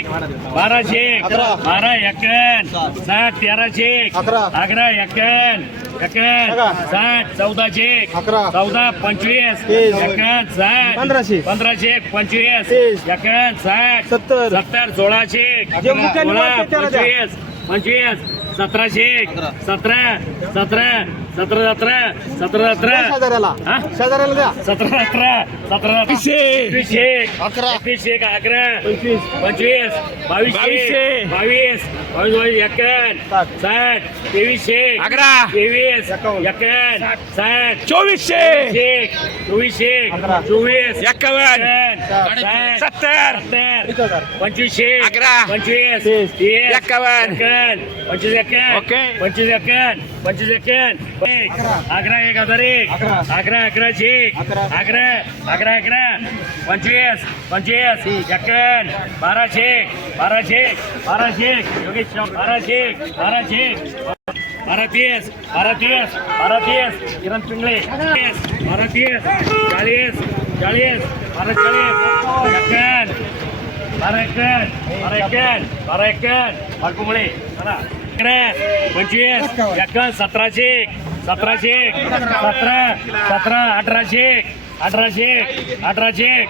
एक बाराशे एक बारा एक्याण्णव साठ तेराशे एक अकरा. एक्याण्णव एक्याण्णव साठ चौदाशे एक. चौदा पंचवीस. एक्याण्णव साठ पंधराशे. पंधराशे एक पंचवीस. एक्याण्णव साठ सत्तर. सत्तर सोळाशे एक सोळा. पंचवीस पंचवीस सतराशे एक सतरा सतरा सतरा सतरा सतरा सतरा शेजाऱ्याला. हा? शेजाऱ्याला द्या. सतरा अठरा सतरा एकवीसशे अकरा. एकवीसशे एक अकरा. पंचवीस. पंचवीस. बावीसशे. बावीस. बावीस बावीस एक्याण्णव साठ. तेवीसशे अकरा. तेवीस. एकावन्न. एक्याण्णव साठ. चोवीसशे. एक. चोवीसशे. चोवीस. एक्कावन्न. सत्तर. पंचवीसशे अकरा. पंचवीस. एक्कावन्न. पंचवीस एक्याण्णव ओके. पंचवीस एक्याण्णव पंचवीस एक्याण्णव एक. अकरा एक हजार एक अकरा. अकरा अकराशे एक अकरा. अकरा अकरा अकरा पंचवीस पंचवीस एक्याण्णव बाराशे एक बाराशे एक बाराशे एक योगेश बाराशे एक बाराशे एक बारा तीस बारा तीस बारा तीस किरण पिंगळे तीस बारा तीस चाळीस चाळीस बारा चाळीस एक्याण्णव बारा एक्याण्णव बारा एक्याण्णव बारा एक्याण्णव बारकुंबळे चला अकरा पंचवीस सतराशे एक सतराशे एक सतरा सतरा अठराशे एक अठराशे एक अठराशे एक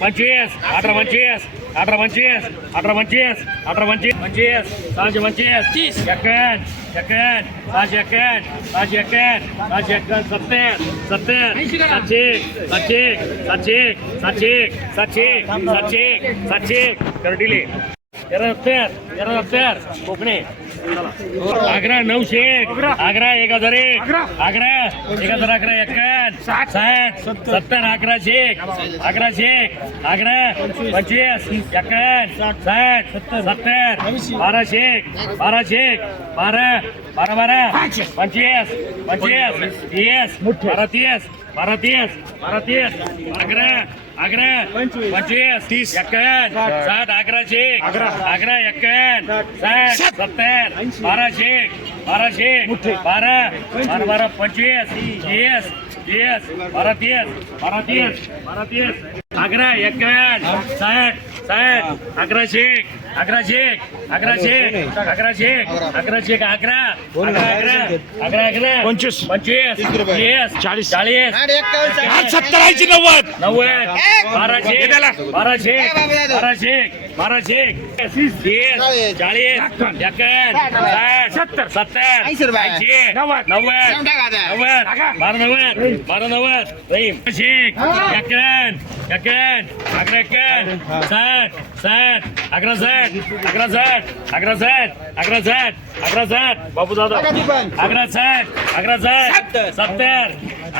पंचवीस अठरा पंचवीस अठरा पंचवीस अठरा पंचवीस अठरा पंचवीस पंचवीस सहाशे पंचवीस तीस. एक्याण्णव एक्याण्णव सहाशे एक्याण्णव सहाशे एक्याण्णव सहाशे एक्याण्णव सत्तर सत्तर सातशे सातशे सातशे सातशे सातशे सातशे सातशे करडिले. तेरा सत्तर तेरा सत्तर कोकणे. आग्रा नऊशे एक एक हज़ार एक आग्रा एक हज़ार अकरा एक्कावन्न साठ, सत्तर अकराशे एक अकराशे एक आग्रा पंचवीस एक्कावन्न साठ, सत्तर बाराशे एक बाराशे एक बारा बारा बारा पंचवीस पंचवीस तीस, बारा तीस बारा तीस बारा तीस अकरा अकरा पंचवीस. तीस एक्कावन्न साठ. अकराशे अकरा एक्कावन्न साठ. सत्तर. बाराशे बाराशे बारा बारा. बारा पंचवीस. तीस तीस बारा तीस. बारा तीस. बारा तीस. अकरा एक्कावन्न साठ. साठ अकराशे अकराशे अकराशे अकराशे अकराशे एक अकरा अकरा. अकरा अकरा अकरा पंचवीस. पंचवीस तीस चाळीस. चाळीस. सत्तर ऐंशी नव्वद. नव्वद. बाराशे त्याला. बाराशे बाराशे बाराशे तीस चाळीस सत्तर सत्तर ऐंशी नव्वद. नव्वद. नव्वद बारा नव्वद बारा नव्वद शेख एक्याण्णव एक्याण्णव अकरा एक्याण्णव साठ साठ अकरा साठ अकरा साठ अकरा साठ अकरा साठ अकरा साठ. बापू दादा. अकरा साठ अकरा साठ सत्तर.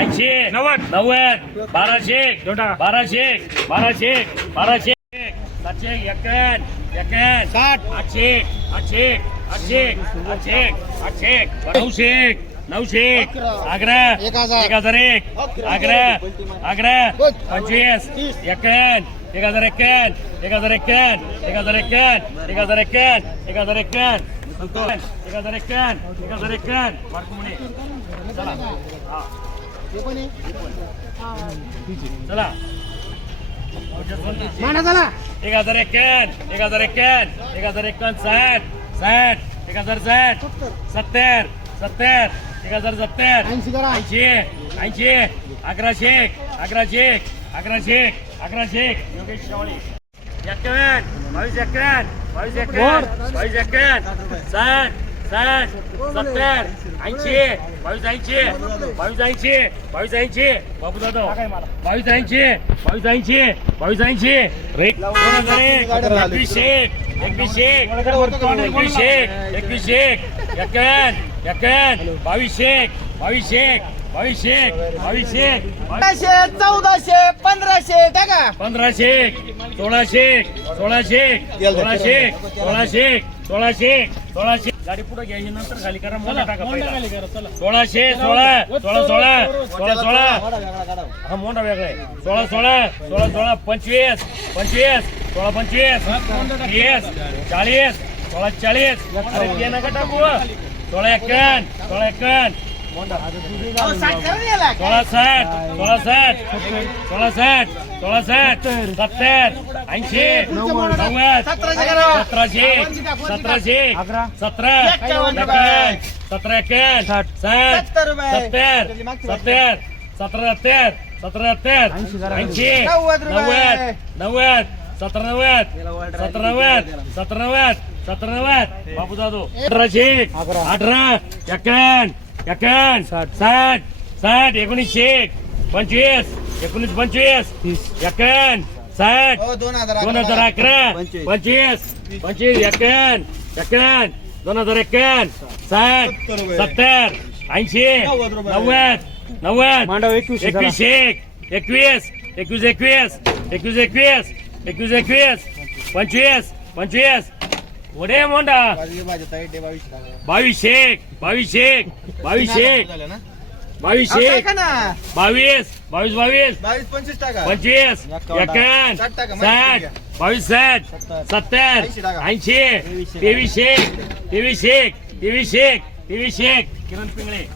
ऐंशी नव्वद. नव्वद बाराशे बाराशे बाराशे बाराशे सातशे एक्याण्णव एक्याण्णव साठ. आठशे आठशे आठशे आठशे आठशे नऊशे नऊशे. अकरा. एक हजार. एक हजार एक. अकरा. अकरा पंचवीस. एक्याण्णव एक हजार एक्याण्णव एक हजार एक्याण्णव एक हजार एक्याण्णव एक हजार एक्याण्णव एक हजार एक्याण्णव एक हजार एक्याण्णव एक हजार मार्कुमणे चला. हा. चला. एक हजार एक्क्याण्णव एक हजार एक्क्याण्णव एक हजार एक्कावन्न साठ साठ एक हजार साठ सत्तर सत्तर एक हजार सत्तर ऐंशी ऐंशी अकराशे अकराशे अकराशे अकराशे योगेश शेवाळे. एक्कावन्न बावीस एक्कावन्न बावीस एक्कावन्न बावीस एक्कावन्न साठ साठ सत्तर ऐंशी बावीस ऐंशी बावीस ऐंशी बावीस ऐंशी बाबू दादा बावीस ऐंशी बावीस ऐंशी बावीस ऐंशी रेट दोन हजार एक एकवीसशे एकवीसशे एकवीसशे एकवीसशे एक्यावन्न एक्यावन्न बावीसशे बावीसशे बावीसशे बावीसशे पंधराशे चौदाशे पंधराशे टाका. पंधराशे सोळाशे सोळाशे सोळाशे सोळाशे सोळाशे सोळाशे गाडी पुढे घ्यायची नंतर खाली करा मोठा टाका पहिला. सोळाशे सोळा सोळा सोळा सोळा सोळा हा मोठा वेगळा आहे. सोळा सोळा सोळा सोळा पंचवीस पंचवीस सोळा पंचवीस तीस चाळीस सोळा चाळीस. अरे ते नका टाकू. सोळा एक्कावन्न सोळा एक्कावन्न अहो, साठ करा ना याला. सोळा साठ सोळा साठ सोळा साठ सोळा साठ सत्तर ऐंशी नव्वद सतराशे. सतराशे सतरा सतरा साठ. सत्तर सतरा सत्तर सतरा सत्तर ऐंशी नव्वद. नव्वद सतरा नव्वद सतरा नव्वद सतरा नव्वद सतरा नव्वद बापू जाधव अठराशे अठरा एक्कावन्न एक्कावन्न साठ. साठ एकोणीसशे पंचवीस एकोणीस पंचवीस एक्कावन्न साठ हो, दोन हजार दोन हजार अकरा पंचवीस. पंचवीस एक्कावन्न एक्कावन्न दोन हजार एक्कावन्न साठ सत्तर रुपये. सत्तर ऐंशी नव्वद रुपये. नव्वद नव्वद एकवीस एक एकवीस एकवीस एकवीस एकवीस एकवीस एकवीस एकवीस पंचवीस पंचवीस उडे मोंडा बावीस एक बावीस एक बावीस एक? बावीस एक. बावीस बावीस बावीस. बावीस पंचवीस टाका. साठ बावीस साठ सत्तर. ऐंशी तेवीस एक तेवीस एक तेवीस एक तेवीस एक. किरण पिंगळे.